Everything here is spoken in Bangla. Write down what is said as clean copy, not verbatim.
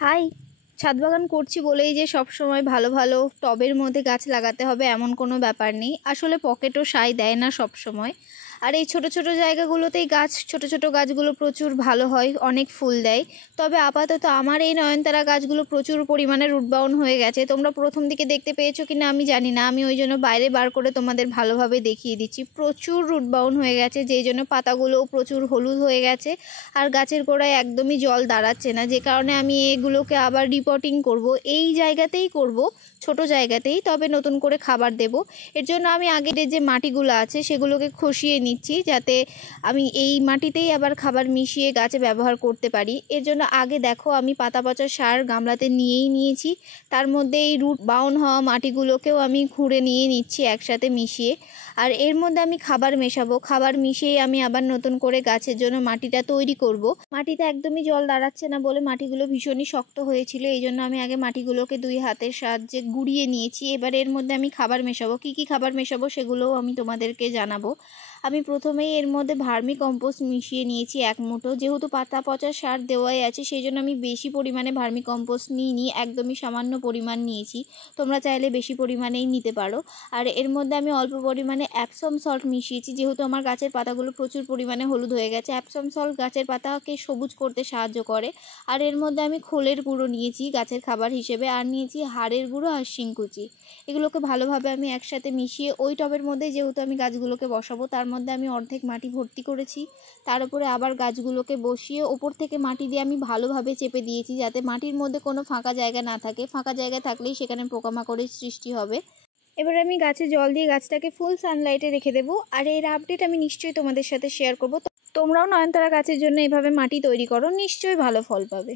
হাই, ছাদ বাগান করছি বলেই যে সব সময় ভালো ভালো টবের মধ্যে গাছ লাগাতে হবে এমন কোনো ব্যাপার নেই। আসলে পকেটও সায় দেয় না সব সময়। আর এই ছোট ছোট জায়গাগুলোতেই ছোট ছোট গাছগুলো প্রচুর ভালো হয়, অনেক ফুল দেয়। তবে আপাতত আমার এই নয়নতারা গাছগুলো প্রচুর পরিমাণে রুটবাউন্ড হয়ে গেছে। তোমরা প্রথম দিকে দেখতে পেয়েছো কিনা আমি জানি না, আমি ওই জন্য বাইরে বার করে তোমাদের ভালোভাবে দেখিয়ে দিচ্ছি। প্রচুর রুটবাউন্ড হয়ে গেছে, যেই জন্য পাতাগুলোও প্রচুর হলুদ হয়ে গেছে আর গাছের গোড়ায় একদমই জল দাঁড়াচ্ছে না, যে কারণে আমি এগুলোকে আবার রিপোর্টিং করব। এই জায়গাতেই করব, ছোট জায়গাতেই, তবে নতুন করে খাবার দেব। এর জন্য আমি আগের যে মাটিগুলো আছে সেগুলোকে খসিয়ে নিচ্ছি, যাতে আমি এই মাটিতেই আবার খাবার মিশিয়ে গাছে ব্যবহার করতে পারি। এর জন্য আগে দেখো আমি পাতা পচা সার গামলাতে নিয়েই নিয়েছি, তার মধ্যে এই রুট বাউন্ড হওয়া মাটিগুলোকেও আমি খুঁড়ে নিয়ে নিচ্ছি একসাথে মিশিয়ে। আর এর মধ্যে আমি খাবার মেশাবো, খাবার মিশিয়ে আমি আবার নতুন করে গাছের জন্য মাটিটা তৈরি করব। মাটিতে একদমই জল দাঁড়াচ্ছে না বলে মাটিগুলো ভীষণই শক্ত হয়েছিল, এই জন্য আমি আগে মাটিগুলোকে 2 হাতের সাহায্যে গুঁড়িয়ে নিয়েছি। এবার এর মধ্যে আমি খাবার মেশাবো, কি কি খাবার মেশাবো সেগুলোও আমি তোমাদেরকে জানাবো। আমি প্রথমেই এর মধ্যে ভার্মি কম্পোস্ট মিশিয়ে নিয়েছি 1 মুঠো। যেহেতু পাতা পচা সার দেওয়াই আছে সেই জন্য আমি বেশি পরিমাণে ভার্মি কম্পোস্ট নিইনি, একদমই সামান্য পরিমাণ নিয়েছি। তোমরা চাইলে বেশি পরিমাণেই নিতে পারো। আর এর মধ্যে আমি অল্প পরিমাণে অ্যাপসম সল্ট মিশিয়েছি, যেহেতু আমার গাছের পাতাগুলো প্রচুর পরিমাণে হলুদ হয়ে গেছে। অ্যাপসম সল্ট গাছের পাতাকে সবুজ করতে সাহায্য করে। আর এর মধ্যে আমি খোলের গুঁড়ো নিয়েছি গাছের খাবার হিসেবে, আর নিয়েছি হাড়ের গুঁড়ো আর শিংকুচি। এগুলোকে ভালোভাবে আমি একসাথে মিশিয়ে ওই টবের মধ্যে, যেহেতু আমি গাছগুলোকে বসাবো, তার মধ্যে আমি অর্ধেক মাটি ভর্তি করেছি। তার উপরে আবার গাছগুলোকে বসিয়ে ওপর থেকে মাটি দিয়ে আমি ভালোভাবে চেপে দিয়েছি, যাতে মাটির মধ্যে কোনো ফাঁকা জায়গা না থাকে। ফাঁকা জায়গা থাকলেই সেখানে পোকামাকড়ের সৃষ্টি হবে। এবার আমি গাছে জল দিয়ে গাছটাকে ফুল সানলাইটে রেখে দেবো। আর এর আপডেট আমি নিশ্চয়ই তোমাদের সাথে শেয়ার করবো। তোমরাও নয়নতারা গাছের জন্য এভাবে মাটি তৈরি করো, নিশ্চয়ই ভালো ফল পাবে।